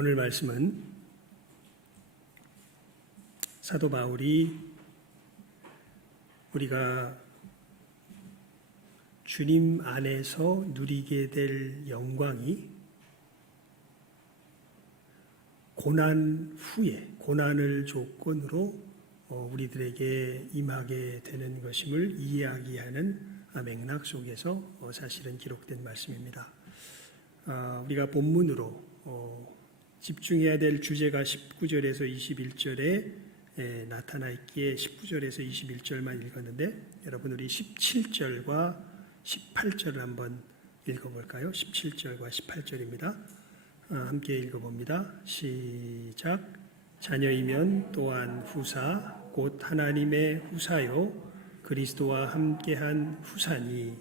오늘 말씀은 사도 바울이 우리가 주님 안에서 누리게 될 영광이 고난 후에, 고난을 조건으로 우리들에게 임하게 되는 것임을 이야기하는 맥락 속에서 사실은 기록된 말씀입니다. 우리가 본문으로 집중해야 될 주제가 19절에서 21절에 나타나 있기에 19절에서 21절만 읽었는데 여러분 우리 17절과 18절을 한번 읽어볼까요? 17절과 18절입니다. 함께 읽어봅니다. 시작. 자녀이면 또한 후사 곧 하나님의 후사요 그리스도와 함께한 후사니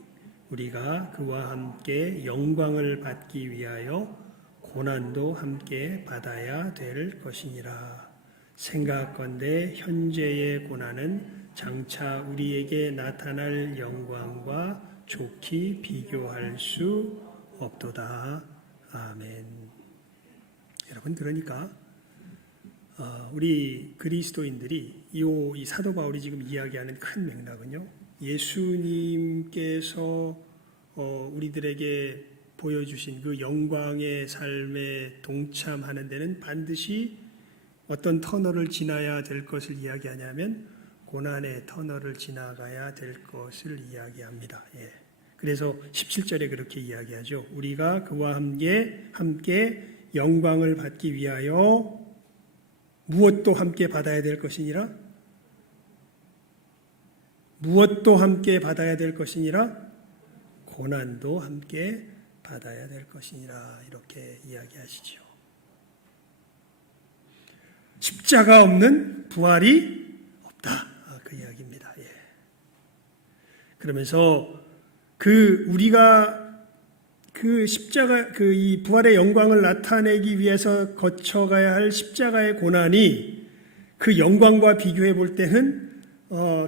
우리가 그와 함께 영광을 받기 위하여 고난도 함께 받아야 될 것이니라. 생각건대 현재의 고난은 장차 우리에게 나타날 영광과 좋게 비교할 수 없도다. 아멘. 여러분 그러니까 우리 그리스도인들이 이 사도 바울이 지금 이야기하는 큰 맥락은요, 예수님께서 우리들에게 보여주신 그 영광의 삶에 동참하는 데는 반드시 어떤 터널을 지나야 될 것을 이야기하냐면 고난의 터널을 지나가야 될 것을 이야기합니다. 그래서 17절에 그렇게 이야기하죠. 우리가 그와 함께 영광을 받기 위하여 무엇도 함께 받아야 될 것이니라? 무엇도 함께 받아야 될 것이니라? 고난도 함께 받아야 될 것이니라. 이렇게 이야기하시죠. 십자가 없는 부활이 없다. 그 이야기입니다. 그러면서 우리가 십자가, 이 부활의 영광을 나타내기 위해서 거쳐가야 할 십자가의 고난이 그 영광과 비교해 볼 때는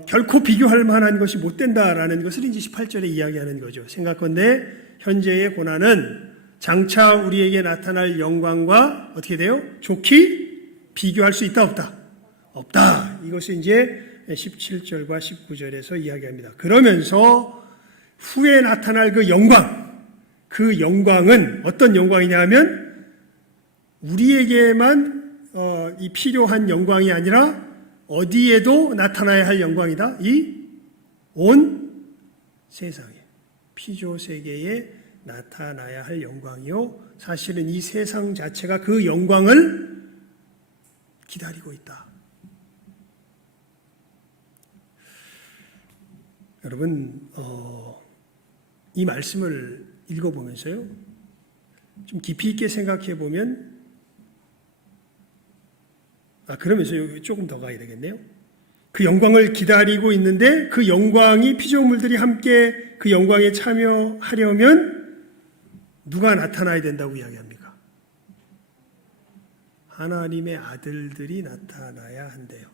결코 비교할 만한 것이 못 된다라는 것을 이제 18절에 이야기하는 거죠. 생각건대 현재의 고난은 장차 우리에게 나타날 영광과 어떻게 돼요? 좋게 비교할 수 있다, 없다? 없다. 이것을 이제 17절과 19절에서 이야기합니다. 그러면서 후에 나타날 그 영광은 어떤 영광이냐 하면 우리에게만 이 필요한 영광이 아니라 어디에도 나타나야 할 영광이다. 이 온 세상에, 피조세계에 나타나야 할 영광이요. 사실은 이 세상 자체가 그 영광을 기다리고 있다. 여러분, 이 말씀을 읽어보면서요, 좀 깊이 있게 생각해 보면, 그러면서 조금 더 가야 되겠네요. 그 영광을 기다리고 있는데 그 영광이 피조물들이 함께 그 영광에 참여하려면 누가 나타나야 된다고 이야기합니까? 하나님의 아들들이 나타나야 한대요.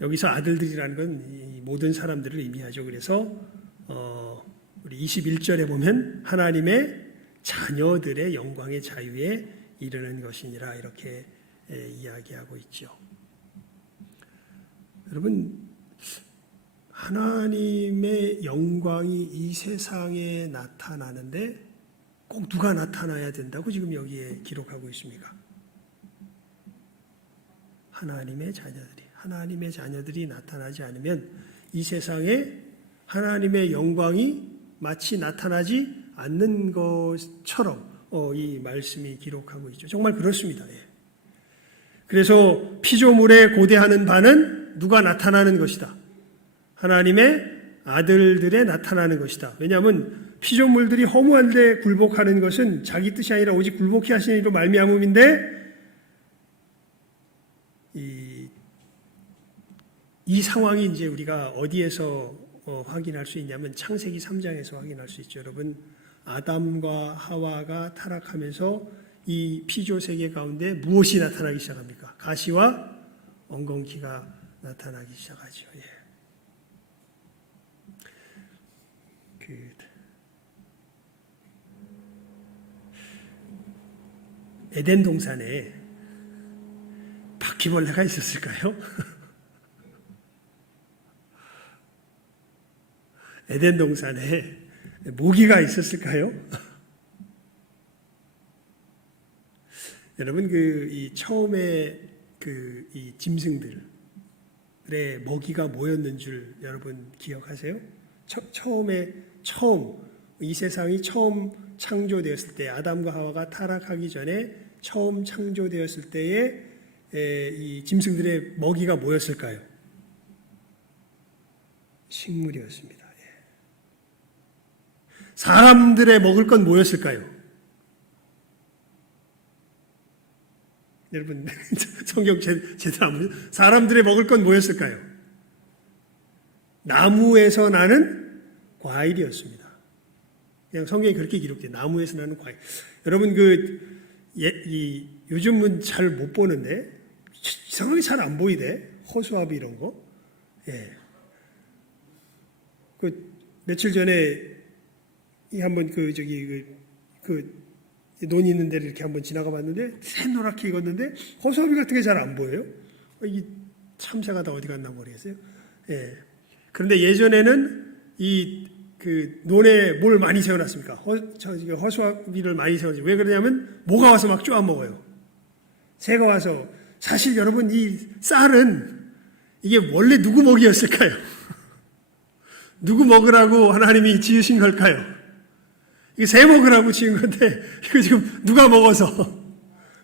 여기서 아들들이라는 건 모든 사람들을 의미하죠. 그래서 우리 21절에 보면 하나님의 자녀들의 영광의 자유에 이르는 것이니라 이렇게 이야기하고 있죠. 여러분, 하나님의 영광이 이 세상에 나타나는데 꼭 누가 나타나야 된다고 지금 여기에 기록하고 있습니까? 하나님의 자녀들이 나타나지 않으면 이 세상에 하나님의 영광이 마치 나타나지 않는 것처럼 이 말씀이 기록하고 있죠. 정말 그렇습니다. 그래서 피조물에 고대하는 바는 누가 나타나는 것이다. 하나님의 아들들에 나타나는 것이다. 왜냐하면 피조물들이 허무한데 굴복하는 것은 자기 뜻이 아니라 오직 굴복해 하시는 이로 말미암음인데 이 상황이 이제 우리가 어디에서 확인할 수 있냐면 창세기 3장에서 확인할 수 있죠. 여러분, 아담과 하와가 타락하면서 이 피조세계 가운데 무엇이 나타나기 시작합니까? 가시와 엉겅퀴가 나타나기 시작하죠. 에덴 동산에 바퀴벌레가 있었을까요? 에덴 동산에 모기가 있었을까요? 여러분 이 처음에 이 짐승들의 먹이가 뭐였는 줄 여러분 기억하세요? 처음 이 세상이 처음 창조되었을 때 아담과 하와가 타락하기 전에 처음 창조되었을 때에 이 짐승들의 먹이가 뭐였을까요? 식물이었습니다. 사람들의 먹을 건 뭐였을까요? 여러분 성경 제대로 안 보세요? 사람들의 먹을 건 뭐였을까요? 나무에서 나는 과일이었습니다. 그냥 성경이 그렇게 기록돼요. 나무에서 나는 과일. 여러분 요즘은 잘 못 보는데 이상하게 잘 안 보이대. 허수아비 이런 거. 예. 며칠 전에 한번 논이 있는 데를 이렇게 한번 지나가 봤는데 새노랗게 익었는데 허수아비 같은 게 잘 안 보여요. 이 참새가 다 어디 갔나 모르겠어요. 예. 그런데 예전에는 논에 뭘 많이 세워놨습니까? 허수아비를 많이 세워놨지. 왜 그러냐면 모가 와서 막 쪼아 먹어요. 새가 와서. 사실 여러분 이 쌀은 이게 원래 누구 먹이였을까요? 누구 먹으라고 하나님이 지으신 걸까요? 이게 새 먹으라고 지은 건데 이거 지금 누가 먹어서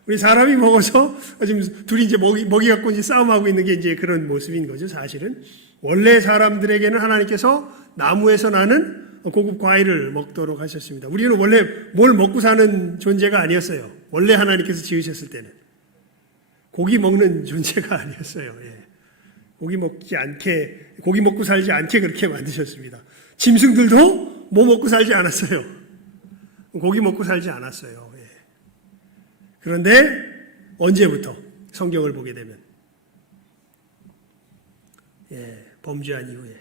우리 사람이 먹어서 지금 둘이 이제 먹이 갖고 이제 싸움하고 있는 게 이제 그런 모습인 거죠. 사실은 원래 사람들에게는 하나님께서 나무에서 나는 고급 과일을 먹도록 하셨습니다. 우리는 원래 뭘 먹고 사는 존재가 아니었어요. 원래 하나님께서 지으셨을 때는 고기 먹는 존재가 아니었어요. 예. 고기 먹고 살지 않게 그렇게 만드셨습니다. 짐승들도 뭐 먹고 살지 않았어요. 고기 먹고 살지 않았어요. 예. 그런데 언제부터 성경을 보게 되면 범죄한 이후에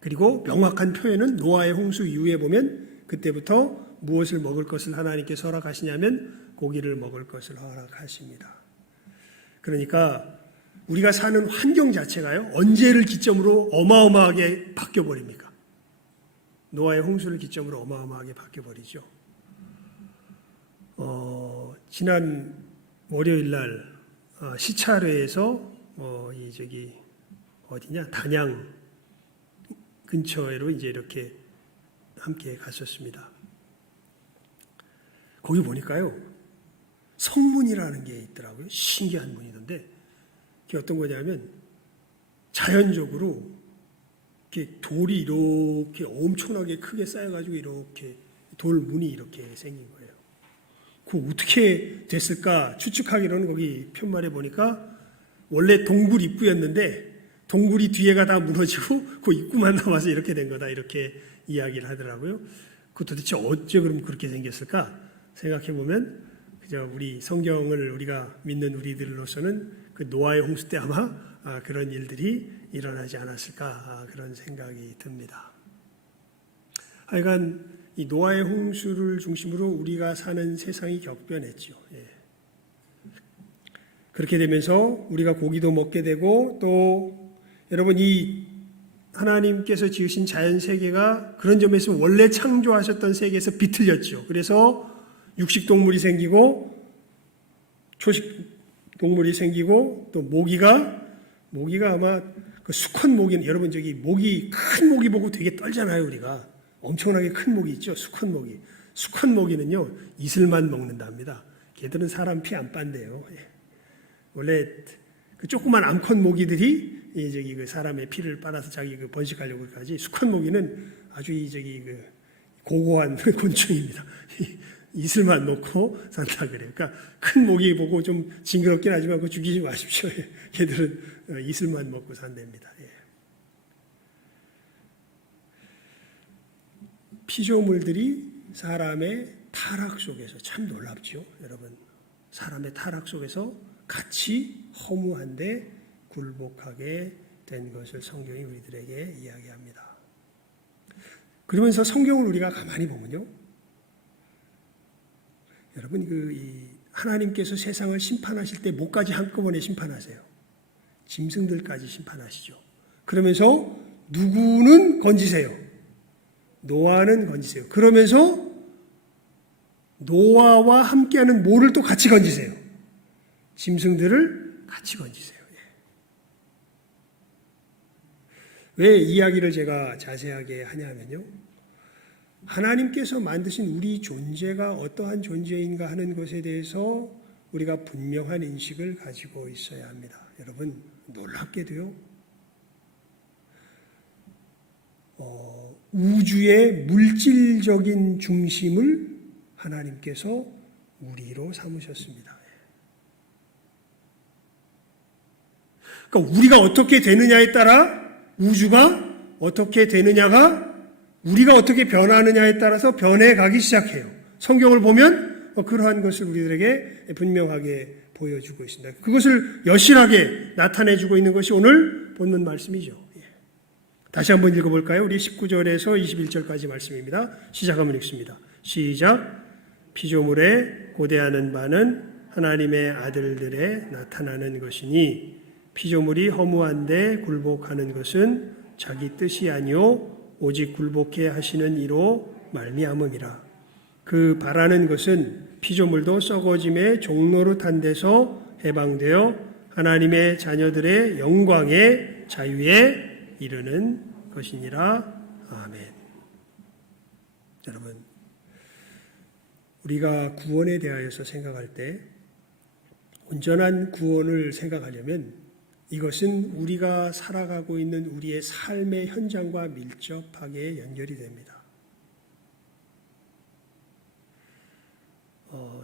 그리고 명확한 표현은 노아의 홍수 이후에 보면 그때부터 무엇을 먹을 것을 하나님께서 허락하시냐면 고기를 먹을 것을 허락하십니다. 그러니까 우리가 사는 환경 자체가요 언제를 기점으로 어마어마하게 바뀌어버립니까? 노아의 홍수를 기점으로 어마어마하게 바뀌어버리죠. 지난 월요일 날 시찰회에서 단양 근처로 이제 이렇게 함께 갔었습니다. 거기 보니까요 성문이라는 게 있더라고요. 신기한 문이던데 그게 어떤 거냐면 자연적으로 이렇게 돌이 이렇게 엄청나게 크게 쌓여가지고 이렇게 돌문이 이렇게 생긴 거예요. 그 어떻게 됐을까 추측하기로는 거기 편말에 보니까 원래 동굴 입구였는데 동굴이 뒤에가 다 무너지고 그 입구만 남아서 이렇게 된 거다 이렇게 이야기를 하더라고요. 그 도대체 어째 그럼 그렇게 생겼을까 생각해 보면 그저 우리 성경을 우리가 믿는 우리들로서는 그 노아의 홍수 때 아마 그런 일들이 일어나지 않았을까 그런 생각이 듭니다. 하여간 이 노아의 홍수를 중심으로 우리가 사는 세상이 격변했죠. 예. 그렇게 되면서 우리가 고기도 먹게 되고 또 여러분 이 하나님께서 지으신 자연 세계가 그런 점에서 원래 창조하셨던 세계에서 비틀렸죠. 그래서 육식 동물이 생기고 초식 동물이 생기고 또 모기가 아마 그 수컷 모기는 여러분 큰 모기 보고 되게 떨잖아요. 우리가 엄청나게 큰 모기 있죠. 수컷 모기는요 이슬만 먹는답니다. 걔들은 사람 피 안 빤대요. 원래 그 조그만 암컷 모기들이 그 사람의 피를 빨아서 자기 번식하려고 하지 수컷 모기는 아주 그 고고한 곤충입니다. 이슬만 놓고 산다 그래요. 그러니까 큰 모기 보고 좀 징그럽긴 하지만 그거 죽이지 마십시오. 걔들은 이슬만 먹고 산답니다. 피조물들이 사람의 타락 속에서 참 놀랍죠. 여러분 사람의 타락 속에서 같이 허무한데 굴복하게 된 것을 성경이 우리들에게 이야기합니다. 그러면서 성경을 우리가 가만히 보면요. 여러분, 하나님께서 세상을 심판하실 때 뭐까지 한꺼번에 심판하세요? 짐승들까지 심판하시죠. 그러면서 누구는 건지세요. 노아는 건지세요. 그러면서 노아와 함께하는 모를 또 같이 건지세요. 짐승들을 같이 건지세요. 왜 이야기를 제가 자세하게 하냐면요. 하나님께서 만드신 우리 존재가 어떠한 존재인가 하는 것에 대해서 우리가 분명한 인식을 가지고 있어야 합니다. 여러분, 놀랍게도요. 우주의 물질적인 중심을 하나님께서 우리로 삼으셨습니다. 그러니까 우리가 어떻게 되느냐에 따라 우주가 어떻게 되느냐가 우리가 어떻게 변하느냐에 따라서 변해가기 시작해요. 성경을 보면 그러한 것을 우리들에게 분명하게 보여주고 있습니다. 그것을 여실하게 나타내주고 있는 것이 오늘 본문 말씀이죠. 다시 한번 읽어볼까요? 우리 19절에서 21절까지 말씀입니다. 시작하면 읽습니다. 시작. 피조물에 고대하는 바는 하나님의 아들들에 나타나는 것이니 피조물이 허무한데 굴복하는 것은 자기 뜻이 아니요 오직 굴복해 하시는 이로 말미암음이라. 그 바라는 것은 피조물도 썩어짐의 종노릇한 데서 해방되어 하나님의 자녀들의 영광의 자유에 이르는 것이니라. 아멘. 여러분, 우리가 구원에 대하여서 생각할 때 온전한 구원을 생각하려면 이것은 우리가 살아가고 있는 우리의 삶의 현장과 밀접하게 연결이 됩니다.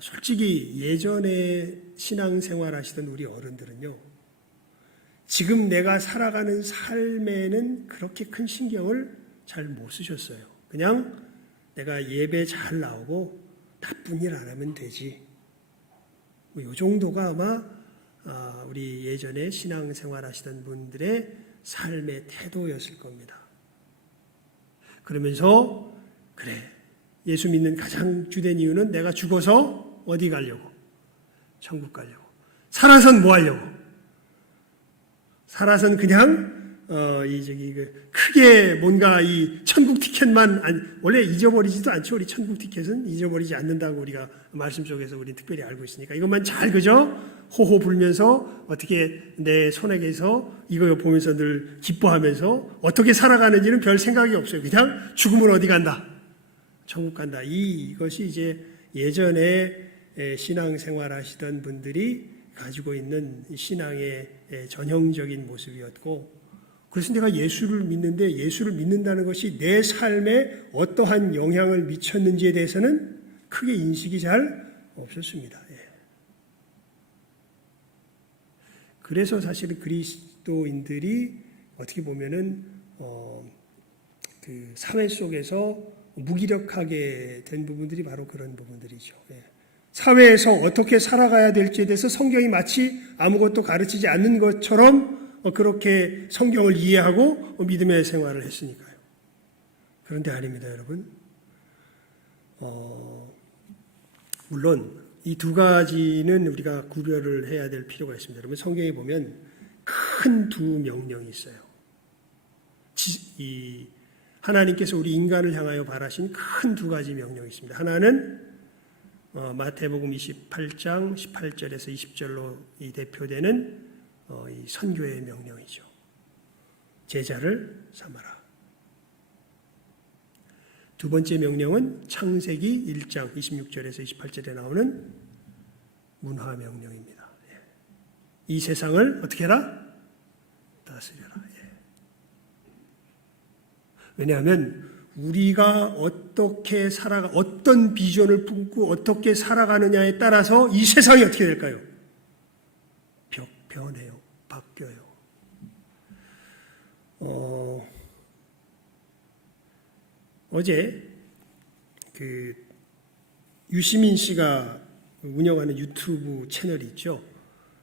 솔직히 예전에 신앙생활 하시던 우리 어른들은요, 지금 내가 살아가는 삶에는 그렇게 큰 신경을 잘 못 쓰셨어요. 그냥 내가 예배 잘 나오고 나쁜 일 안 하면 되지. 이 정도가 아마 우리 예전에 신앙생활 하시던 분들의 삶의 태도였을 겁니다. 그러면서 그래, 예수 믿는 가장 주된 이유는 내가 죽어서 어디 가려고? 천국 가려고. 살아선 뭐 하려고? 살아선 그냥 크게 뭔가 이 천국 티켓만 원래 잊어버리지도 않죠. 우리 천국 티켓은 잊어버리지 않는다고 우리가 말씀 속에서 우리 특별히 알고 있으니까 이것만 잘 그죠? 호호 불면서 어떻게 내 손에게서 이거 보면서 늘 기뻐하면서 어떻게 살아가는지는 별 생각이 없어요. 그냥 죽으면 어디 간다? 천국 간다. 이것이 이제 예전에 신앙생활 하시던 분들이 가지고 있는 신앙의 전형적인 모습이었고, 그래서 내가 예수를 믿는데 예수를 믿는다는 것이 내 삶에 어떠한 영향을 미쳤는지에 대해서는 크게 인식이 잘 없었습니다. 그래서 사실 그리스도인들이 어떻게 보면은 그 사회 속에서 무기력하게 된 부분들이 바로 그런 부분들이죠. 사회에서 어떻게 살아가야 될지에 대해서 성경이 마치 아무것도 가르치지 않는 것처럼 그렇게 성경을 이해하고 믿음의 생활을 했으니까요. 그런데 아닙니다, 여러분. 물론 이 두 가지는 우리가 구별을 해야 될 필요가 있습니다. 여러분, 성경에 보면 큰 두 명령이 있어요. 하나님께서 우리 인간을 향하여 바라신 큰 두 가지 명령이 있습니다. 하나는 마태복음 28장 18절에서 20절로 이 대표되는 이 선교의 명령이죠. 제자를 삼아라. 두 번째 명령은 창세기 1장 26절에서 28절에 나오는 문화 명령입니다. 이 세상을 어떻게 해라? 다스려라. 왜냐하면 우리가 어떻게 어떤 비전을 품고 어떻게 살아가느냐에 따라서 이 세상이 어떻게 될까요? 변해요. 바뀌어요. 어제 유시민 씨가 운영하는 유튜브 채널이 있죠.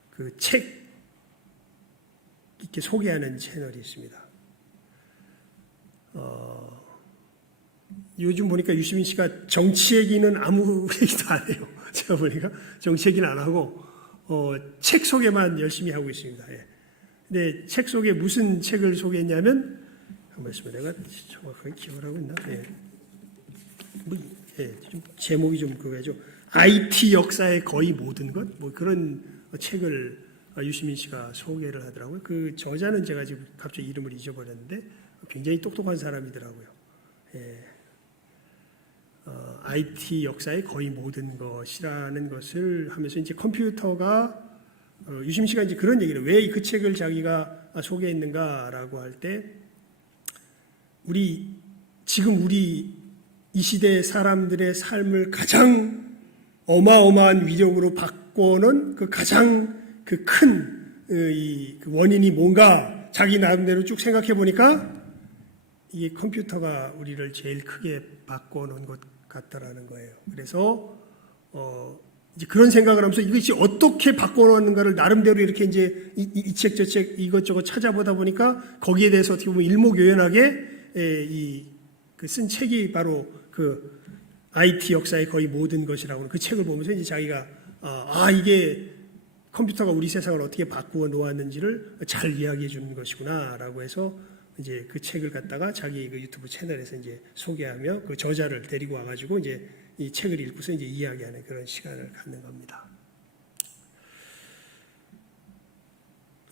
그 책 이렇게 소개하는 채널이 있습니다. 요즘 보니까 유시민 씨가 정치 얘기는 아무 얘기도 안 해요. 제가 보니까 정치 얘기는 안 하고 책 소개만 열심히 하고 있습니다. 예. 근데 책 소개 무슨 책을 소개했냐면 한 말씀 내가 정확하게 기억을 하고 있나? 예. 좀 제목이 좀 그거죠. IT 역사의 거의 모든 것? 뭐 그런 책을 유시민 씨가 소개를 하더라고요. 그 저자는 제가 지금 갑자기 이름을 잊어버렸는데 굉장히 똑똑한 사람이더라고요. 예. IT 역사의 거의 모든 것이라는 것을 하면서 이제 컴퓨터가 유시민 씨가 이제 그런 얘기를 왜 그 책을 자기가 소개했는가라고 할 때 지금 우리 이 시대 사람들의 삶을 가장 어마어마한 위력으로 바꿔놓은 그 가장 그 큰 원인이 뭔가 자기 나름대로 쭉 생각해 보니까 이게 컴퓨터가 우리를 제일 크게 바꿔놓은 것 같다라는 거예요. 그래서 이제 그런 생각을 하면서 이것이 어떻게 바꿔놓는가를 나름대로 이렇게 이제 이 책 저 책 이것저것 찾아보다 보니까 거기에 대해서 어떻게 보면 일목요연하게 쓴 책이 바로 그 IT 역사의 거의 모든 것이라고 그 책을 보면서 이제 자기가 이게 컴퓨터가 우리 세상을 어떻게 바꾸어 놓았는지를 잘 이야기해 주는 것이구나라고 해서 이제 그 책을 갖다가 자기 그 유튜브 채널에서 이제 소개하며 그 저자를 데리고 와가지고 이제 이 책을 읽고서 이제 이야기하는 그런 시간을 갖는 겁니다.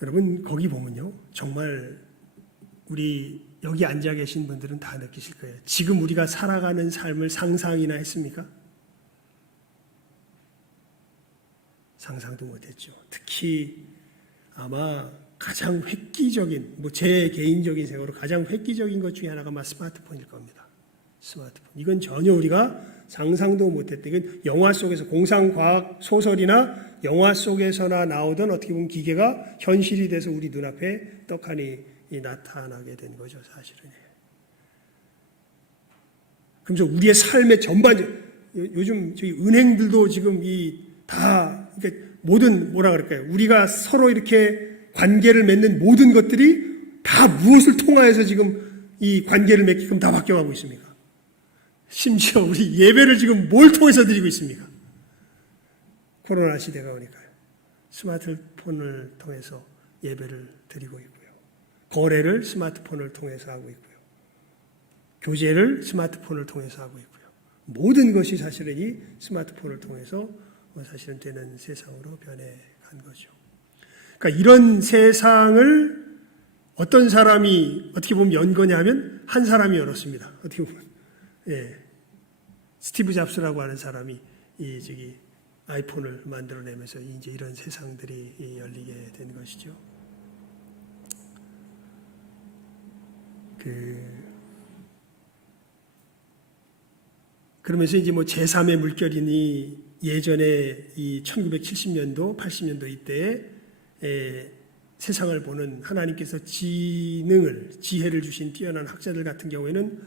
여러분 거기 보면요 정말 우리 여기 앉아 계신 분들은 다 느끼실 거예요. 지금 우리가 살아가는 삶을 상상이나 했습니까? 상상도 못했죠. 특히 아마 가장 획기적인, 제 개인적인 생각으로 가장 획기적인 것 중에 하나가 아마 스마트폰일 겁니다. 스마트폰. 이건 전혀 우리가 상상도 못했던, 이건 영화 속에서 공상과학 소설이나 영화 속에서나 나오던 어떻게 보면 기계가 현실이 돼서 우리 눈앞에 떡하니 나타나게 된 거죠, 사실은. 그러면서 우리의 삶의 전반적, 요즘 저희 은행들도 지금 그러니까 모든 우리가 서로 이렇게 관계를 맺는 모든 것들이 다 무엇을 통하여서 지금 이 관계를 맺게끔 다 바뀌어가고 있습니까? 심지어 우리 예배를 지금 뭘 통해서 드리고 있습니까? 코로나 시대가 오니까요. 스마트폰을 통해서 예배를 드리고 있고요. 거래를 스마트폰을 통해서 하고 있고요. 교제를 스마트폰을 통해서 하고 있고요. 모든 것이 사실은 이 스마트폰을 통해서 사실은 되는 세상으로 변해간 거죠. 그러니까 이런 세상을 어떤 사람이 어떻게 보면 연 거냐면 한 사람이 열었습니다. 어떻게 보면 스티브 잡스라고 하는 사람이 아이폰을 만들어내면서 이제 이런 세상들이 열리게 된 것이죠. 그러면서 이제 제3의 물결이니 예전에 이 1970년도, 80년도 이때에 세상을 보는 하나님께서 지혜를 주신 뛰어난 학자들 같은 경우에는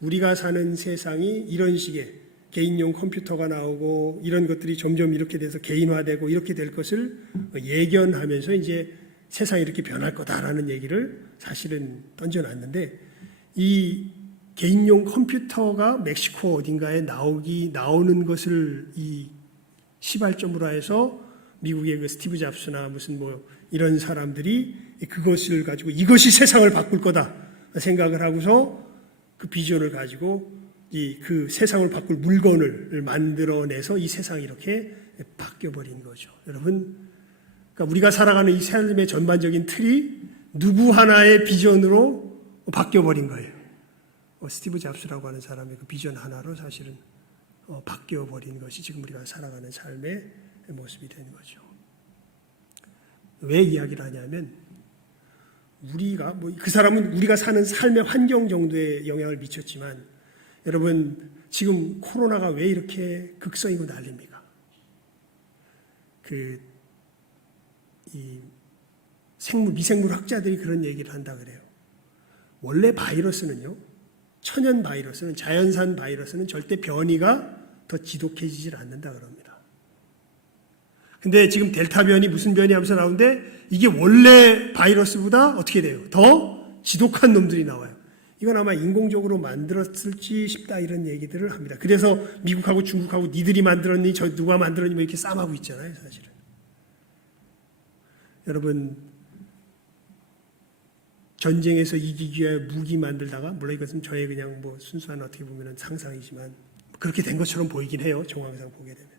우리가 사는 세상이 이런 식의 개인용 컴퓨터가 나오고 이런 것들이 점점 이렇게 돼서 개인화되고 이렇게 될 것을 예견하면서 이제 세상이 이렇게 변할 거다라는 얘기를 사실은 던져놨는데 이 개인용 컴퓨터가 멕시코 어딘가에 나오는 것을 이 시발점으로 해서 미국의 그 스티브 잡스나 무슨 이런 사람들이 그것을 가지고 이것이 세상을 바꿀 거다 생각을 하고서 그 비전을 가지고 그 세상을 바꿀 물건을 만들어내서 이 세상이 이렇게 바뀌어버린 거죠. 여러분, 그러니까 우리가 살아가는 이 삶의 전반적인 틀이 누구 하나의 비전으로 바뀌어버린 거예요. 스티브 잡스라고 하는 사람의 그 비전 하나로 사실은 바뀌어버린 것이 지금 우리가 살아가는 삶의 모습이 된 거죠. 왜 이야기를 하냐면 우리가 그 사람은 우리가 사는 삶의 환경 정도에 영향을 미쳤지만 여러분 지금 코로나가 왜 이렇게 극성이고 난립니까? 미생물 학자들이 그런 얘기를 한다 그래요. 원래 바이러스는요, 천연 바이러스는, 자연산 바이러스는 절대 변이가 더 지독해지질 않는다 그럽니다. 근데 지금 델타 변이 무슨 변이 하면서 나오는데 이게 원래 바이러스보다 어떻게 돼요? 더 지독한 놈들이 나와요. 이건 아마 인공적으로 만들었을지 싶다 이런 얘기들을 합니다. 그래서 미국하고 중국하고 니들이 만들었니 저 누가 만들었니 뭐 이렇게 싸움하고 있잖아요. 사실은. 여러분 전쟁에서 이기기 위해 무기 만들다가 물론 이것은 저의 그냥 뭐 순수한 어떻게 보면 상상이지만 그렇게 된 것처럼 보이긴 해요. 정황상 보게 되면.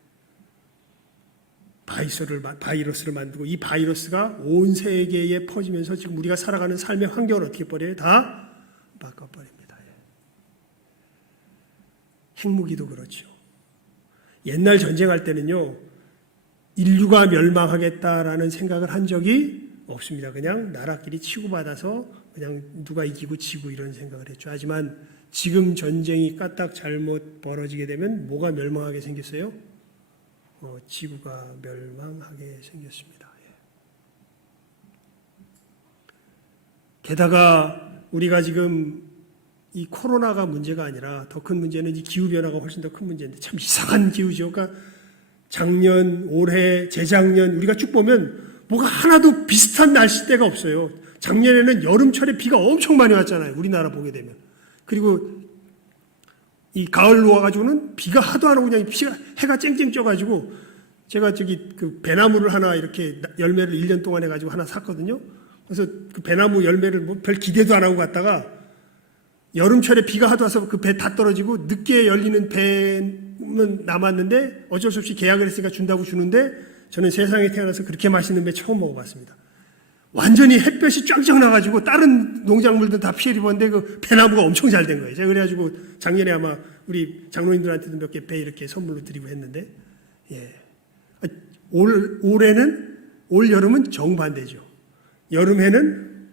바이러스를 만들고 이 바이러스가 온 세계에 퍼지면서 지금 우리가 살아가는 삶의 환경을 어떻게 버려요? 다 바꿔버립니다. 핵무기도 그렇죠. 옛날 전쟁할 때는요. 인류가 멸망하겠다라는 생각을 한 적이 없습니다. 그냥 나라끼리 치고받아서 그냥 누가 이기고 지고 이런 생각을 했죠. 하지만 지금 전쟁이 까딱 잘못 벌어지게 되면 뭐가 멸망하게 생겼어요? 지구가 멸망하게 생겼습니다. 게다가 우리가 지금 이 코로나가 문제가 아니라 더 큰 문제는 이 기후변화가 훨씬 더 큰 문제인데 참 이상한 기후죠. 그러니까 작년, 올해, 재작년 우리가 쭉 보면 뭐가 하나도 비슷한 날씨대가 없어요. 작년에는 여름철에 비가 엄청 많이 왔잖아요. 우리나라 보게 되면. 그리고 이 가을로 와가지고는 비가 하도 안 오고 그냥 해가 쨍쨍 쪄가지고 제가 저기 그 배나무를 하나 이렇게 열매를 1년 동안 해가지고 하나 샀거든요. 그래서 그 배나무 열매를 뭐 별 기대도 안 하고 갔다가 여름철에 비가 하도 와서 그 배 다 떨어지고 늦게 열리는 배는 남았는데 어쩔 수 없이 계약을 했으니까 준다고 주는데 저는 세상에 태어나서 그렇게 맛있는 배 처음 먹어봤습니다. 완전히 햇볕이 쫙쫙 나가지고 다른 농작물들 다 피해를 입었는데 그 배나무가 엄청 잘 된 거예요. 제가 그래가지고 작년에 아마 우리 장로님들한테도 몇 개 배 이렇게 선물로 드리고 했는데, 올해는 올 여름은 정반대죠. 여름에는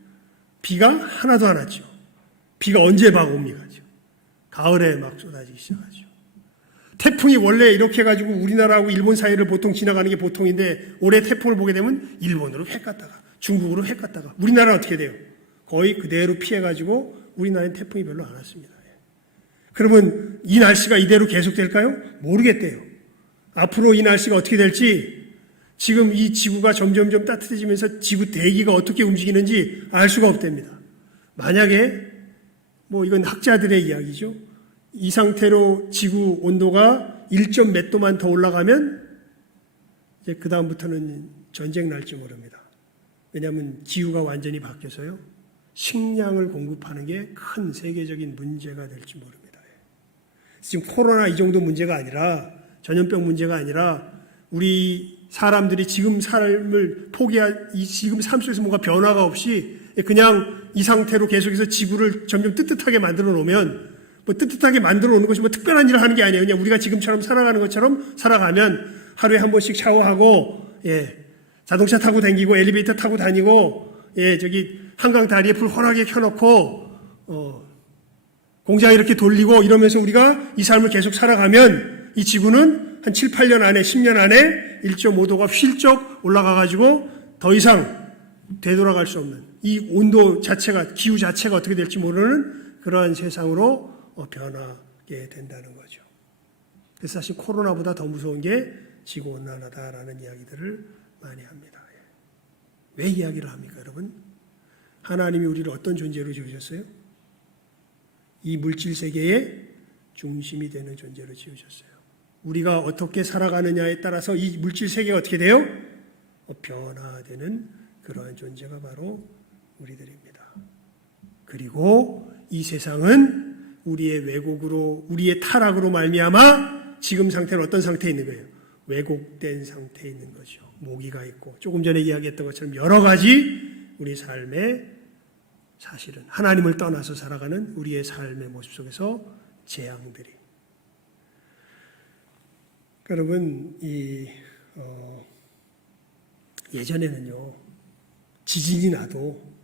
비가 하나도 안 왔죠. 비가 언제 막 옵니까? 가을에 막 쏟아지기 시작하죠. 태풍이 원래 이렇게 해가지고 우리나라하고 일본 사이를 보통 지나가는 게 보통인데 올해 태풍을 보게 되면 일본으로 획 갔다가 중국으로 획 갔다가 우리나라는 어떻게 돼요? 거의 그대로 피해가지고 우리나라는 태풍이 별로 안 왔습니다. 그러면 이 날씨가 이대로 계속될까요? 모르겠대요. 앞으로 이 날씨가 어떻게 될지 지금 이 지구가 점점점 따뜻해지면서 지구 대기가 어떻게 움직이는지 알 수가 없답니다. 만약에 뭐 이건 학자들의 이야기죠. 이 상태로 지구 온도가 1점 몇 도만 더 올라가면 이제 그 다음부터는 전쟁 날지 모릅니다. 왜냐하면 기후가 완전히 바뀌어서요. 식량을 공급하는 게 큰 세계적인 문제가 될지 모릅니다. 지금 코로나 이 정도 문제가 아니라 전염병 문제가 아니라 우리 사람들이 지금 삶을 지금 삶 속에서 뭔가 변화가 없이 그냥 이 상태로 계속해서 지구를 점점 뜨뜻하게 만들어 놓으면 뭐 뜨뜻하게 만들어 놓는 것이 뭐 특별한 일을 하는 게 아니에요. 그냥 우리가 지금처럼 살아가는 것처럼 살아가면 하루에 한 번씩 샤워하고 자동차 타고 다니고 엘리베이터 타고 다니고 저기 한강 다리에 불 환하게 켜놓고 공장 이렇게 돌리고 이러면서 우리가 이 삶을 계속 살아가면 이 지구는 한 7, 8년 안에 10년 안에 1.5도가 휠쩍 올라가가지고 더 이상 되돌아갈 수 없는 이 온도 자체가 기후 자체가 어떻게 될지 모르는 그러한 세상으로 변하게 된다는 거죠. 그래서 사실 코로나보다 더 무서운 게 지구온난화다라는 이야기들을 많이 합니다. 왜 이야기를 합니까, 여러분? 하나님이 우리를 어떤 존재로 지으셨어요? 이 물질 세계의 중심이 되는 존재로 지으셨어요. 우리가 어떻게 살아가느냐에 따라서 이 물질 세계가 어떻게 돼요? 변화되는 그러한 존재가 바로 우리들입니다. 그리고 이 세상은 우리의 왜곡으로, 우리의 타락으로 말미암아 지금 상태는 어떤 상태에 있는 거예요? 왜곡된 상태에 있는 거죠. 모기가 있고 조금 전에 이야기했던 것처럼 여러 가지 우리 삶의 사실은 하나님을 떠나서 살아가는 우리의 삶의 모습 속에서 재앙들이. 여러분 예전에는요 지진이 나도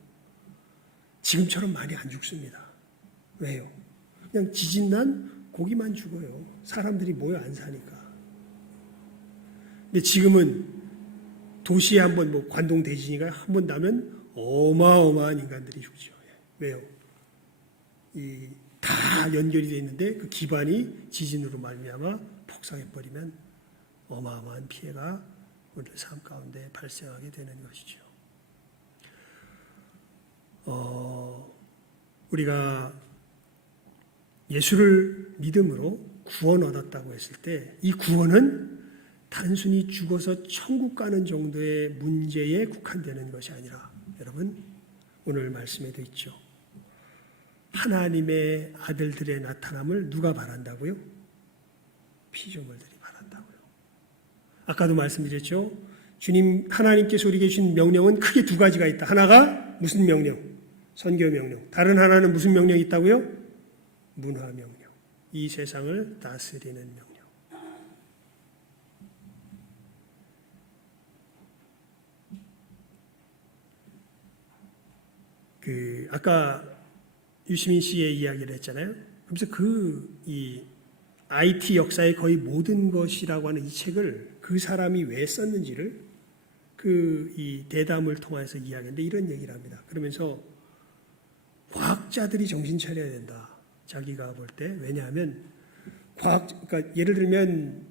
지금처럼 많이 안 죽습니다. 왜요? 그냥 지진 난 고기만 죽어요. 사람들이 모여 안 사니까. 근데 지금은 도시에 한번 뭐 관동 대지진이 한번 나면 어마어마한 인간들이 죽죠. 왜요? 다 연결이 되어 있는데 그 기반이 지진으로 말미암아 폭삭해 버리면 어마어마한 피해가 우리 삶 가운데 발생하게 되는 것이죠. 우리가 예수를 믿음으로 구원 얻었다고 했을 때 이 구원은 단순히 죽어서 천국 가는 정도의 문제에 국한되는 것이 아니라 여러분 오늘 말씀에도 있죠. 하나님의 아들들의 나타남을 누가 바란다고요? 피조물들이 바란다고요. 아까도 말씀드렸죠. 주님 하나님께서 우리에게 주신 명령은 크게 두 가지가 있다. 하나가 무슨 명령? 선교 명령. 다른 하나는 무슨 명령이 있다고요? 문화 명령. 이 세상을 다스리는 명령. 아까 유시민 씨의 이야기를 했잖아요. 그래서 이 IT 역사의 거의 모든 것이라고 하는 이 책을 그 사람이 왜 썼는지를 이 대담을 통해서 이야기하는데 이런 얘기를 합니다. 그러면서 과학자들이 정신 차려야 된다. 자기가 볼 때. 왜냐하면 그러니까 예를 들면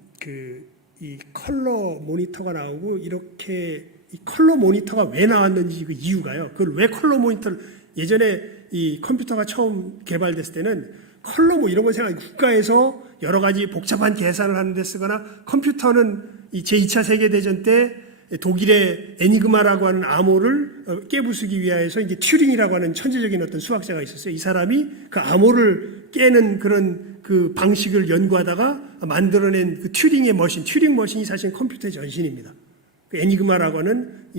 이 컬러 모니터가 나오고 이렇게 이 컬러 모니터가 왜 나왔는지 그 이유가요. 그걸 왜 컬러 모니터를 예전에 이 컴퓨터가 처음 개발됐을 때는 컬러 뭐 이런 걸 생각하고 국가에서 여러 가지 복잡한 계산을 하는 데 쓰거나 컴퓨터는 이 제2차 세계대전 때 독일의 애니그마라고 하는 암호를 깨부수기 위하여서 이제 튜링이라고 하는 천재적인 어떤 수학자가 있었어요. 이 사람이 그 암호를 깨는 그런 그 방식을 연구하다가 만들어낸 그 튜링의 머신, 튜링 머신이 사실 컴퓨터의 전신입니다. 그 애니그마라고 하는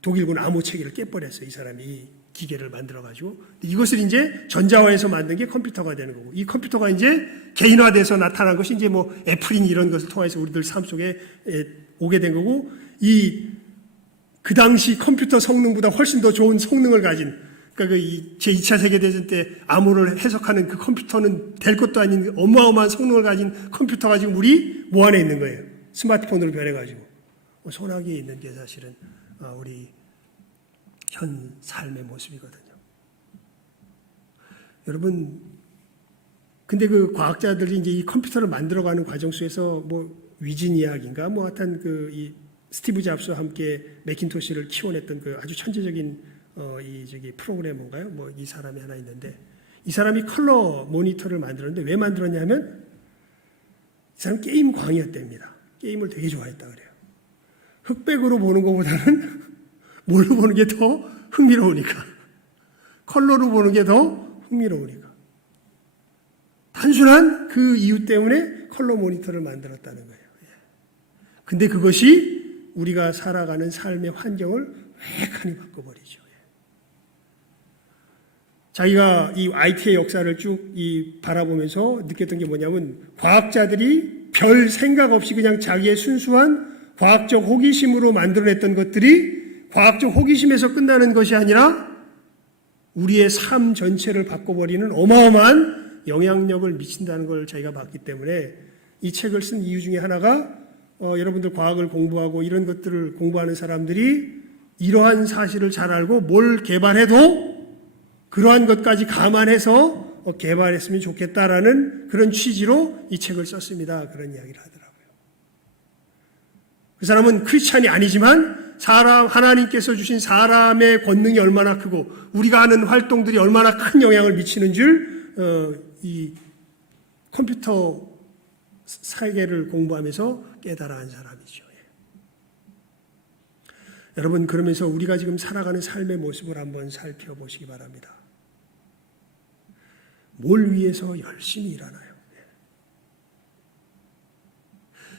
독일군 암호 체계를 깨버렸어요. 이 사람이 기계를 만들어가지고. 이것을 이제 전자화해서 만든 게 컴퓨터가 되는 거고. 이 컴퓨터가 이제 개인화돼서 나타난 것이 이제 뭐 애플인 이런 것을 통해서 우리들 삶 속에 오게 된 거고, 그 당시 컴퓨터 성능보다 훨씬 더 좋은 성능을 가진, 그러니까 제2차 세계대전 때 암호를 해석하는 그 컴퓨터는 될 것도 아닌 어마어마한 성능을 가진 컴퓨터가 지금 우리 뭐 안에 있는 거예요. 스마트폰으로 변해가지고. 손아귀에 있는 게 사실은 우리 현 삶의 모습이거든요. 여러분, 근데 그 과학자들이 이제 이 컴퓨터를 만들어가는 과정 속에서 뭐 위진이야기인가 뭐 하여튼 이 스티브 잡스와 함께 매킨토시를 키워냈던 그 아주 천재적인 프로그래머인가요? 뭐 이 사람이 하나 있는데 이 사람이 컬러 모니터를 만들었는데 왜 만들었냐면 이 사람 게임 광이었답니다. 게임을 되게 좋아했다 그래요. 흑백으로 보는 것보다는 뭘로 보는 게 더 흥미로우니까. 컬러로 보는 게 더 흥미로우니까. 단순한 그 이유 때문에 컬러 모니터를 만들었다는 거예요. 근데 그것이 우리가 살아가는 삶의 환경을 완전히 바꿔버리죠. 자기가 이 IT의 역사를 쭉 바라보면서 느꼈던 게 뭐냐면 과학자들이 별 생각 없이 그냥 자기의 순수한 과학적 호기심으로 만들어냈던 것들이 과학적 호기심에서 끝나는 것이 아니라 우리의 삶 전체를 바꿔버리는 어마어마한 영향력을 미친다는 걸 자기가 봤기 때문에 이 책을 쓴 이유 중에 하나가 여러분들 과학을 공부하고 이런 것들을 공부하는 사람들이 이러한 사실을 잘 알고 뭘 개발해도 그러한 것까지 감안해서 개발했으면 좋겠다라는 그런 취지로 이 책을 썼습니다. 그런 이야기를 하더라고요. 그 사람은 크리스찬이 아니지만 하나님께서 주신 사람의 권능이 얼마나 크고 우리가 하는 활동들이 얼마나 큰 영향을 미치는 줄 이 컴퓨터 세계를 공부하면서 깨달아한 사람이죠. 여러분, 그러면서 우리가 지금 살아가는 삶의 모습을 한번 살펴보시기 바랍니다. 뭘 위해서 열심히 일하나요?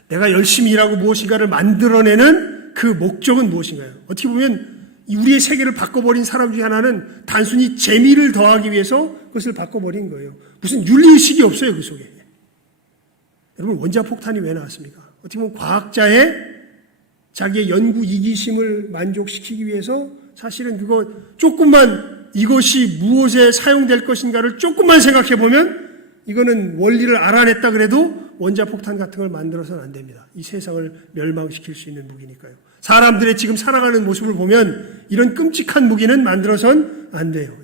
내가 열심히 일하고 무엇인가를 만들어내는 그 목적은 무엇인가요? 어떻게 보면 우리의 세계를 바꿔버린 사람 중에 하나는 단순히 재미를 더하기 위해서 그것을 바꿔버린 거예요. 무슨 윤리의식이 없어요, 그 속에. 여러분, 원자폭탄이 왜 나왔습니까? 어떻게 보면 과학자의 자기의 연구 이기심을 만족시키기 위해서 사실은 그거 조금만 이것이 무엇에 사용될 것인가를 조금만 생각해 보면 이거는 원리를 알아냈다 그래도 원자폭탄 같은 걸 만들어서는 안 됩니다. 이 세상을 멸망시킬 수 있는 무기니까요. 사람들의 지금 살아가는 모습을 보면 이런 끔찍한 무기는 만들어서는 안 돼요.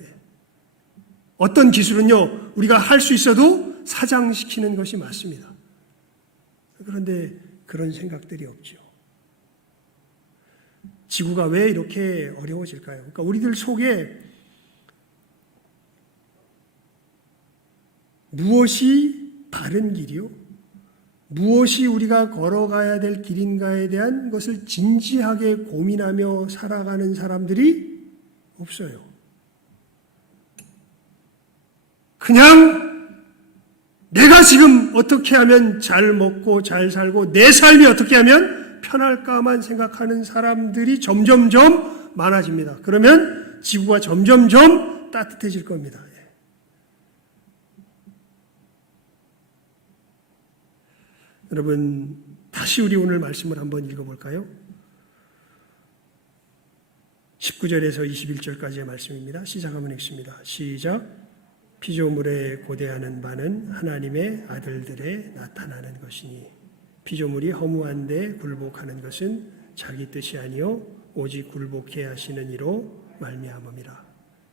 어떤 기술은요, 우리가 할 수 있어도 사장시키는 것이 맞습니다. 그런데 그런 생각들이 없죠. 지구가 왜 이렇게 어려워질까요? 그러니까 우리들 속에 무엇이 바른 길이요? 무엇이 우리가 걸어가야 될 길인가에 대한 것을 진지하게 고민하며 살아가는 사람들이 없어요. 그냥 내가 지금 어떻게 하면 잘 먹고 잘 살고 내 삶이 어떻게 하면 편할까만 생각하는 사람들이 점점점 많아집니다. 그러면 지구가 점점점 따뜻해질 겁니다. 여러분, 다시 우리 오늘 말씀을 한번 읽어볼까요? 19절에서 21절까지의 말씀입니다. 시작하면 읽습니다. 시작. 피조물에 고대하는 바는 하나님의 아들들에 나타나는 것이니 피조물이 허무한데 굴복하는 것은 자기 뜻이 아니요 오직 굴복해 하시는 이로 말미암음이라.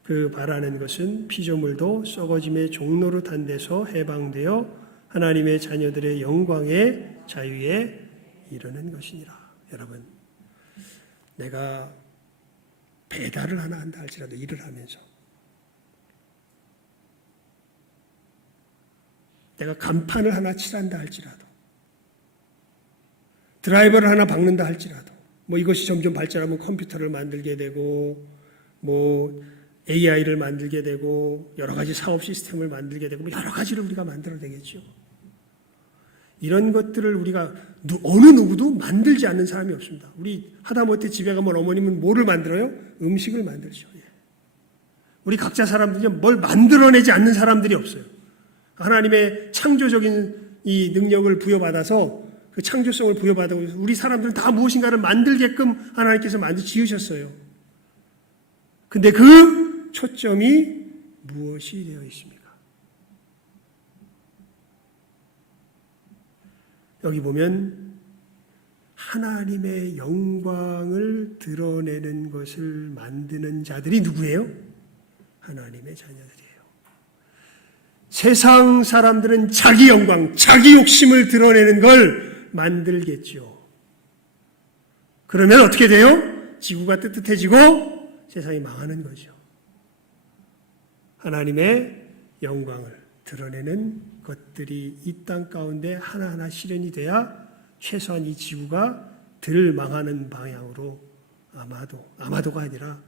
그 바라는 것은 피조물도 썩어짐의 종노릇한 데서 해방되어 하나님의 자녀들의 영광의 자유에 이르는 것이니라. 여러분, 내가 배달을 하나 한다 할지라도 일을 하면서 내가 간판을 하나 칠한다 할지라도 드라이버를 하나 박는다 할지라도 이것이 점점 발전하면 컴퓨터를 만들게 되고 AI를 만들게 되고 여러 가지 사업 시스템을 만들게 되고 여러 가지를 우리가 만들어야 되겠죠. 이런 것들을 우리가 어느 누구도 만들지 않는 사람이 없습니다. 우리 하다못해 집에 가면 어머님은 뭐를 만들어요? 음식을 만들죠. 우리 각자 사람들이 뭘 만들어내지 않는 사람들이 없어요. 하나님의 창조적인 이 능력을 부여받아서 그 창조성을 부여받아서 우리 사람들은 다 무엇인가를 만들게끔 하나님께서 지으셨어요. 근데 그 초점이 무엇이 되어 있습니까? 여기 보면 하나님의 영광을 드러내는 것을 만드는 자들이 누구예요? 하나님의 자녀들이에요. 세상 사람들은 자기 영광, 자기 욕심을 드러내는 걸 만들겠죠. 그러면 어떻게 돼요? 지구가 뜨뜻해지고 세상이 망하는 거죠. 하나님의 영광을 드러내는 것들이 이 땅 가운데 하나하나 실현이 돼야 최소한 이 지구가 덜 망하는 방향으로 아마도가 아니라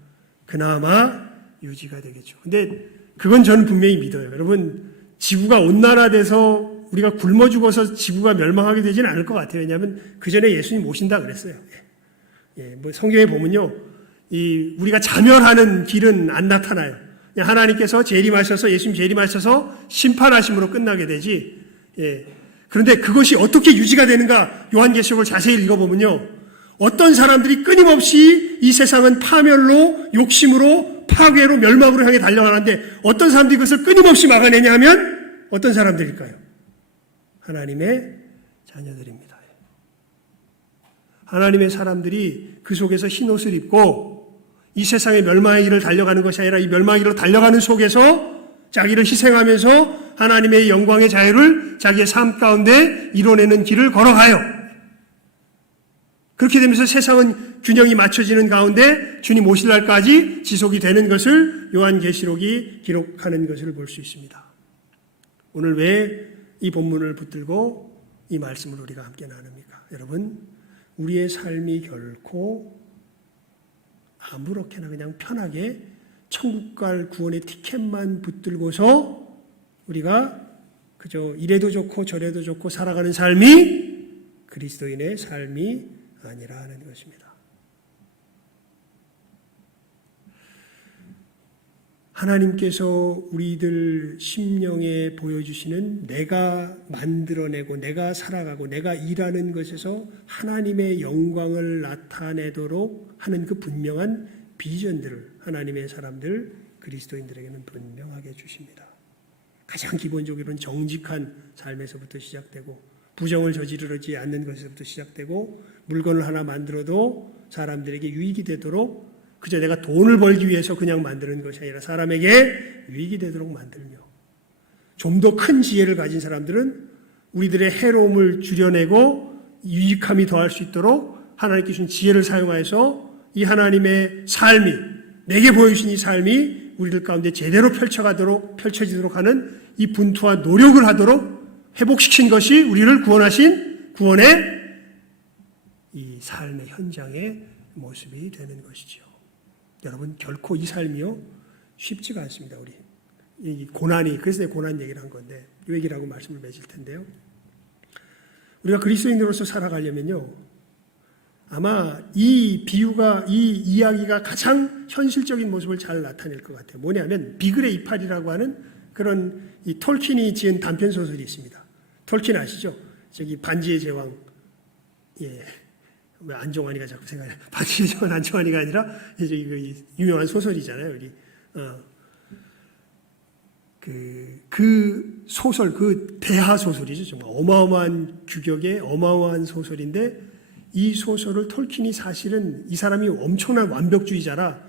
그나마 유지가 되겠죠. 근데 그건 저는 분명히 믿어요. 여러분, 지구가 온난화돼서 우리가 굶어 죽어서 지구가 멸망하게 되지는 않을 것 같아요. 왜냐하면 그 전에 예수님 오신다 그랬어요. 성경에 보면요, 우리가 자멸하는 길은 안 나타나요. 하나님께서 재림하셔서 예수님 재림하셔서 심판하심으로 끝나게 되지. 그런데 그것이 어떻게 유지가 되는가? 요한계시록을 자세히 읽어보면요, 어떤 사람들이 끊임없이 이 세상은 파멸로, 욕심으로, 파괴로, 멸망으로 향해 달려가는데 어떤 사람들이 그것을 끊임없이 막아내냐 하면 어떤 사람들일까요? 하나님의 자녀들입니다. 하나님의 사람들이 그 속에서 흰옷을 입고 이 세상의 멸망의 길을 달려가는 것이 아니라 이 멸망의 길을 달려가는 속에서 자기를 희생하면서 하나님의 영광의 자유를 자기의 삶 가운데 이뤄내는 길을 걸어가요. 그렇게 되면서 세상은 균형이 맞춰지는 가운데 주님 오실 날까지 지속이 되는 것을 요한계시록이 기록하는 것을 볼 수 있습니다. 오늘 왜 이 본문을 붙들고 이 말씀을 우리가 함께 나눕니까? 여러분, 우리의 삶이 결코 아무렇게나 그냥 편하게 천국 갈 구원의 티켓만 붙들고서 우리가 그저 이래도 좋고 저래도 좋고 살아가는 삶이 그리스도인의 삶이 아니라 하는 것입니다. 하나님께서 우리들 심령에 보여주시는 내가 만들어내고 내가 살아가고 내가 일하는 것에서 하나님의 영광을 나타내도록 하는 그 분명한 비전들을 하나님의 사람들 그리스도인들에게는 분명하게 주십니다. 가장 기본적으로는 정직한 삶에서부터 시작되고 부정을 저지르지 않는 것에서부터 시작되고 물건을 하나 만들어도 사람들에게 유익이 되도록 그저 내가 돈을 벌기 위해서 그냥 만드는 것이 아니라 사람에게 유익이 되도록 만들며 좀 더 큰 지혜를 가진 사람들은 우리들의 해로움을 줄여내고 유익함이 더할 수 있도록 하나님께 주신 지혜를 사용해서 이 하나님의 삶이 내게 보여주신 이 삶이 우리들 가운데 제대로 펼쳐지도록 하는 이 분투와 노력을 하도록 회복시킨 것이 우리를 구원하신 구원의 이 삶의 현장의 모습이 되는 것이죠. 여러분, 결코 이 삶이요 쉽지가 않습니다. 우리 이 고난이, 그래서 내가 고난 얘기를 한 건데 이 얘기를 하고 말씀을 맺을 텐데요. 우리가 그리스도인으로서 살아가려면요, 아마 이 비유가, 이 이야기가 가장 현실적인 모습을 잘 나타낼 것 같아요. 뭐냐면 비글의 이파리라고 하는 그런 이 톨킨이 지은 단편 소설이 있습니다. 톨킨 아시죠? 저기 반지의 제왕, 예, 왜 안정환이가 자꾸 생각해? 반지의 제왕 안정환이가 아니라 이제 그 유명한 소설이잖아요. 우리 그 소설, 그 대하 소설이죠. 정말 어마어마한 규격의 어마어마한 소설인데, 이 소설을 톨킨이 사실은 이 사람이 엄청난 완벽주의자라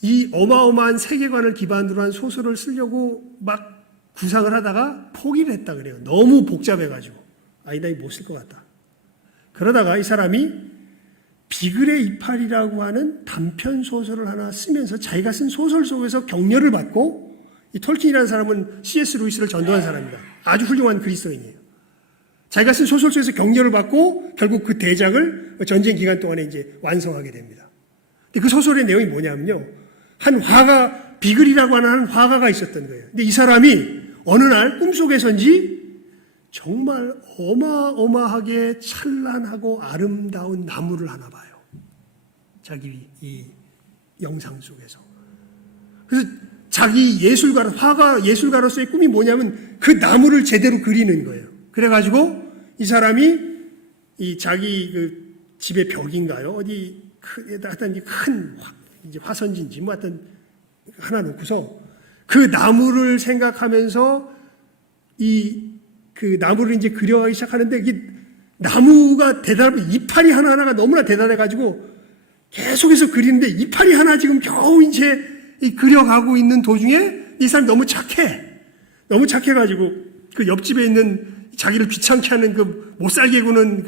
이 어마어마한 세계관을 기반으로 한 소설을 쓰려고 막 구상을 하다가 포기를 했다 그래요. 너무 복잡해가지고. 아니다, 이거 못 쓸 것 같다. 그러다가 이 사람이 비글의 이파리라고 하는 단편 소설을 하나 쓰면서 자기가 쓴 소설 속에서 격려를 받고, 이 톨킨이라는 사람은 C.S. 루이스를 전도한 사람입니다. 아주 훌륭한 그리스도인이에요. 자기가 쓴 소설 속에서 격려를 받고 결국 그 대작을 전쟁 기간 동안에 이제 완성하게 됩니다. 근데 그 소설의 내용이 뭐냐면요, 한 화가, 비글이라고 하는 한 화가가 있었던 거예요. 근데 이 사람이 어느 날 꿈속에선지 정말 어마어마하게 찬란하고 아름다운 나무를 하나 봐요. 자기 이 영상 속에서. 그래서 자기 예술가로서의 꿈이 뭐냐면 그 나무를 제대로 그리는 거예요. 그래가지고 이 사람이 이 자기 그 집의 벽인가요? 어디 큰 이제 화선지인지 뭐 하여튼 하나 놓고서 그 나무를 생각하면서 그 나무를 이제 그려가기 시작하는데, 이게 나무가 이파리 하나하나가 너무나 대단해가지고 계속해서 그리는데, 이파리 하나 지금 겨우 이제 그려가고 있는 도중에 이 사람이 너무 너무 착해가지고 그 옆집에 있는 자기를 귀찮게 하는 그 못살게 구는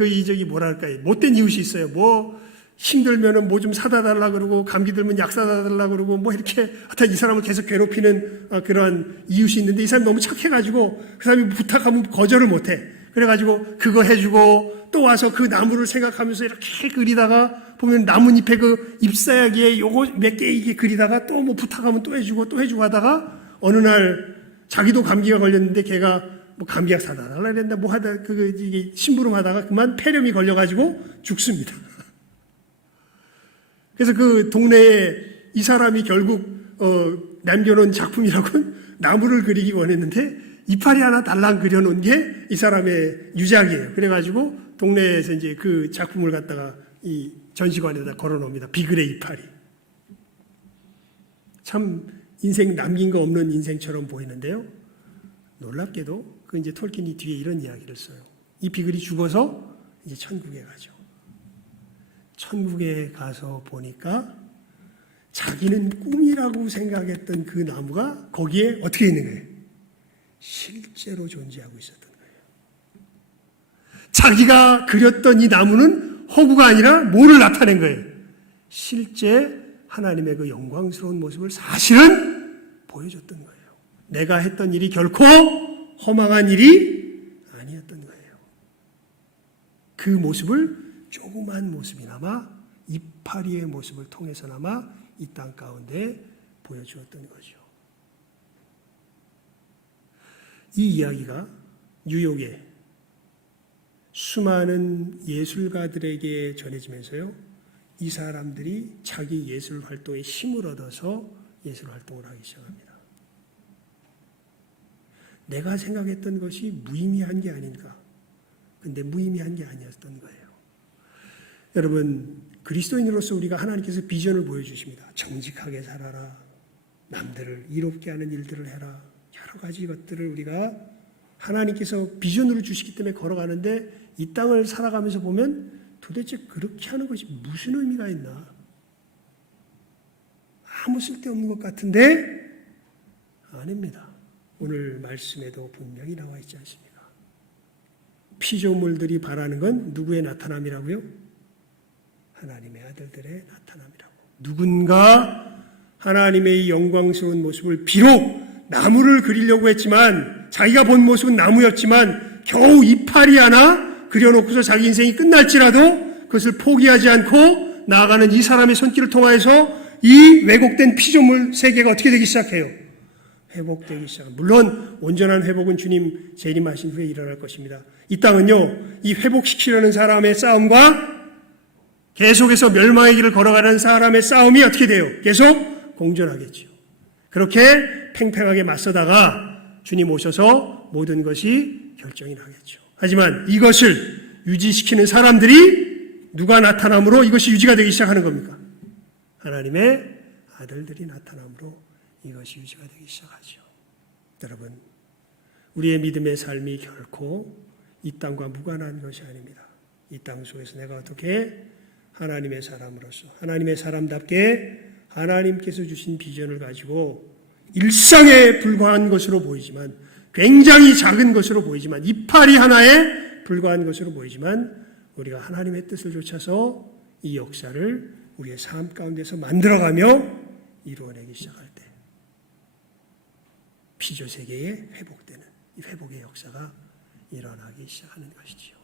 못된 이웃이 있어요. 뭐 힘들면은 뭐 좀 사다 달라 그러고, 감기 들면 약 사다 달라 그러고, 뭐 이렇게 하여튼 이 사람을 계속 괴롭히는 그런 이웃이 있는데, 이 사람이 너무 착해가지고 그 사람이 부탁하면 거절을 못해. 그래가지고 그거 해주고, 또 와서 그 나무를 생각하면서 이렇게 그리다가 보면 나뭇잎에 그 잎사귀에 요거 몇 개 이게 그리다가 또 뭐 부탁하면 또 해주고 하다가 어느 날 자기도 감기가 걸렸는데 걔가 뭐 감기약 사다 달라 그랬나 뭐 하다 이게 심부름 하다가 그만 폐렴이 걸려가지고 죽습니다. 그래서 그 동네에 이 사람이 결국 남겨놓은 작품이라고는 나무를 그리기 원했는데 이파리 하나 달랑 그려놓은 게 이 사람의 유작이에요. 그래가지고 동네에서 이제 그 작품을 갖다가 이 전시관에다 걸어놓습니다. 비글의 이파리. 참 인생 남긴 거 없는 인생처럼 보이는데요. 놀랍게도 그 이제 톨킨이 뒤에 이런 이야기를 써요. 이 비글이 죽어서 이제 천국에 가죠. 천국에 가서 보니까 자기는 꿈이라고 생각했던 그 나무가 거기에 어떻게 있는 거예요? 실제로 존재하고 있었던 거예요. 자기가 그렸던 이 나무는 허구가 아니라 뭐를 나타낸 거예요? 실제 하나님의 그 영광스러운 모습을 사실은 보여줬던 거예요. 내가 했던 일이 결코 허망한 일이 아니었던 거예요. 그 모습을 조그만 모습이나마 이파리의 모습을 통해서나마 이 땅 가운데 보여주었던 거죠. 이 이야기가 뉴욕의 수많은 예술가들에게 전해지면서요, 이 사람들이 자기 예술 활동에 힘을 얻어서 예술 활동을 하기 시작합니다. 내가 생각했던 것이 무의미한 게 아닌가? 근데 무의미한 게 아니었던 거예요. 여러분, 그리스도인으로서 우리가 하나님께서 비전을 보여주십니다. 정직하게 살아라. 남들을 이롭게 하는 일들을 해라. 여러 가지 것들을 우리가 하나님께서 비전으로 주시기 때문에 걸어가는데, 이 땅을 살아가면서 보면 도대체 그렇게 하는 것이 무슨 의미가 있나? 아무 쓸데없는 것 같은데 아닙니다. 오늘 말씀에도 분명히 나와 있지 않습니까? 피조물들이 바라는 건 누구의 나타남이라고요? 하나님의 아들들의 나타남이라고. 누군가 하나님의 이 영광스러운 모습을 비록 나무를 그리려고 했지만 자기가 본 모습은 나무였지만 겨우 이파리 하나 그려놓고서 자기 인생이 끝날지라도 그것을 포기하지 않고 나아가는 이 사람의 손길을 통하여서 이 왜곡된 피조물 세계가 어떻게 되기 시작해요? 회복되기 시작합니다. 물론 온전한 회복은 주님 재림하신 후에 일어날 것입니다. 이 땅은요, 이 회복시키려는 사람의 싸움과 계속해서 멸망의 길을 걸어가는 사람의 싸움이 어떻게 돼요? 계속 공존하겠죠. 그렇게 팽팽하게 맞서다가 주님 오셔서 모든 것이 결정이 나겠죠. 하지만 이것을 유지시키는 사람들이 누가 나타남으로 이것이 유지가 되기 시작하는 겁니까? 하나님의 아들들이 나타남으로 이것이 유지가 되기 시작하죠. 여러분, 우리의 믿음의 삶이 결코 이 땅과 무관한 것이 아닙니다. 이 땅 속에서 내가 어떻게 하나님의 사람으로서 하나님의 사람답게 하나님께서 주신 비전을 가지고 일상에 불과한 것으로 보이지만, 굉장히 작은 것으로 보이지만, 이파리 하나에 불과한 것으로 보이지만, 우리가 하나님의 뜻을 좇아서 이 역사를 우리의 삶 가운데서 만들어가며 이루어내기 시작할 때 피조세계에 회복되는 이 회복의 역사가 일어나기 시작하는 것이지요.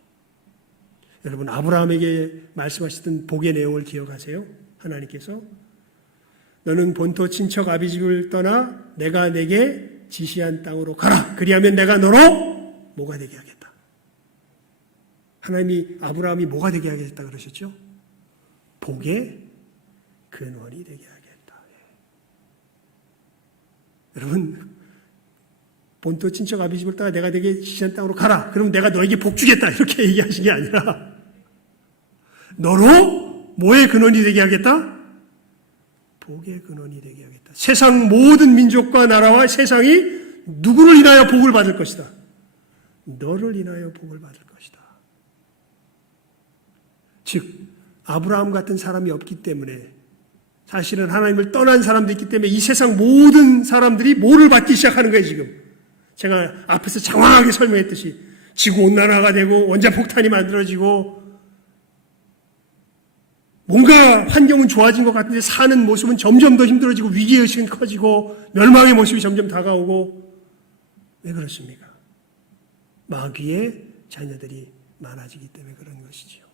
여러분, 아브라함에게 말씀하셨던 복의 내용을 기억하세요? 하나님께서 너는 본토 친척 아비집을 떠나 내가 내게 지시한 땅으로 가라. 그리하면 내가 너로 뭐가 되게 하겠다. 하나님이 아브라함이 뭐가 되게 하겠다 그러셨죠? 복의 근원이 되게 하겠다. 여러분, 본토 친척 아비집을 떠나 내가 내게 지시한 땅으로 가라. 그럼 내가 너에게 복 주겠다. 이렇게 얘기하신 게 아니라 너로 뭐의 근원이 되게 하겠다? 복의 근원이 되게 하겠다. 세상 모든 민족과 나라와 세상이 누구를 인하여 복을 받을 것이다. 너를 인하여 복을 받을 것이다. 즉 아브라함 같은 사람이 없기 때문에, 사실은 하나님을 떠난 사람도 있기 때문에 이 세상 모든 사람들이 뭐를 받기 시작하는 거예요. 지금 제가 앞에서 장황하게 설명했듯이 지구온난화가 되고 원자폭탄이 만들어지고 뭔가 환경은 좋아진 것 같은데 사는 모습은 점점 더 힘들어지고 위기의식은 커지고 멸망의 모습이 점점 다가오고. 왜 그렇습니까? 마귀의 자녀들이 많아지기 때문에 그런 것이지요.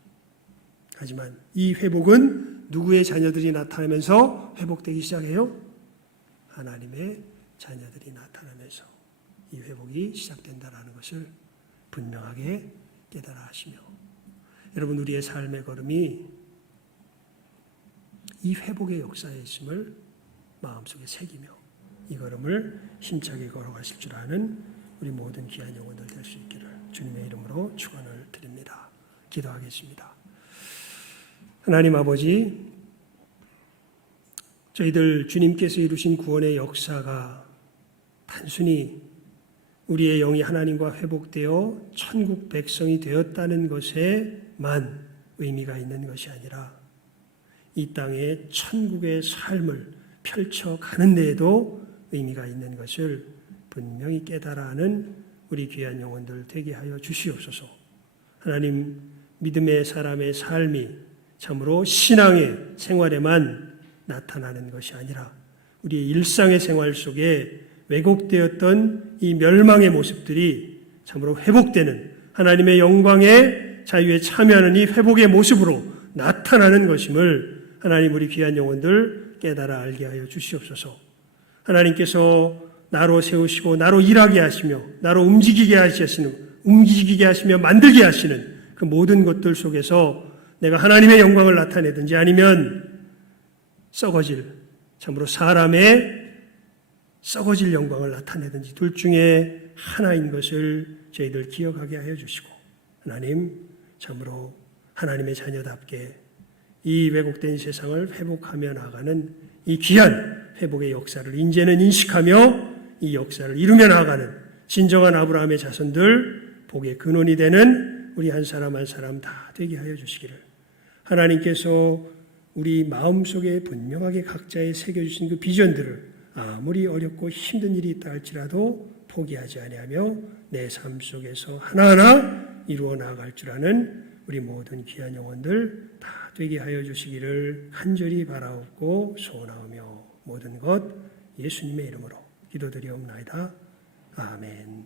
하지만 이 회복은 누구의 자녀들이 나타나면서 회복되기 시작해요? 하나님의 자녀들이 나타나면서 이 회복이 시작된다는 것을 분명하게 깨달아 하시며, 여러분, 우리의 삶의 걸음이 이 회복의 역사에 있음을 마음속에 새기며 이 걸음을 힘차게 걸어가실 줄 아는 우리 모든 귀한 영혼들 될 수 있기를 주님의 이름으로 축원을 드립니다. 기도하겠습니다. 하나님 아버지, 저희들 주님께서 이루신 구원의 역사가 단순히 우리의 영이 하나님과 회복되어 천국 백성이 되었다는 것에만 의미가 있는 것이 아니라 이 땅에 천국의 삶을 펼쳐가는 데에도 의미가 있는 것을 분명히 깨달아 하는 우리 귀한 영혼들 되게 하여 주시옵소서. 하나님, 믿음의 사람의 삶이 참으로 신앙의 생활에만 나타나는 것이 아니라 우리의 일상의 생활 속에 왜곡되었던 이 멸망의 모습들이 참으로 회복되는, 하나님의 영광의 자유에 참여하는 이 회복의 모습으로 나타나는 것임을 하나님, 우리 귀한 영혼들 깨달아 알게 하여 주시옵소서. 하나님께서 나로 세우시고 나로 일하게 하시며 나로 움직이게 하시며 만들게 하시는 그 모든 것들 속에서 내가 하나님의 영광을 나타내든지 아니면 썩어질, 참으로 사람의 썩어질 영광을 나타내든지 둘 중에 하나인 것을 저희들 기억하게 하여 주시고, 하나님, 참으로 하나님의 자녀답게 이 왜곡된 세상을 회복하며 나아가는 이 귀한 회복의 역사를 이제는 인식하며 이 역사를 이루며 나아가는 진정한 아브라함의 자손들, 복의 근원이 되는 우리 한 사람 한 사람 다 되게 하여 주시기를, 하나님께서 우리 마음속에 분명하게 각자의 새겨주신 그 비전들을 아무리 어렵고 힘든 일이 있다 할지라도 포기하지 아니하며 내 삶 속에서 하나하나 이루어 나아갈 줄 아는 우리 모든 귀한 영혼들 다 되게 하여 주시기를 간절히 바라옵고 소원하오며 모든 것 예수님의 이름으로 기도드리옵나이다. 아멘.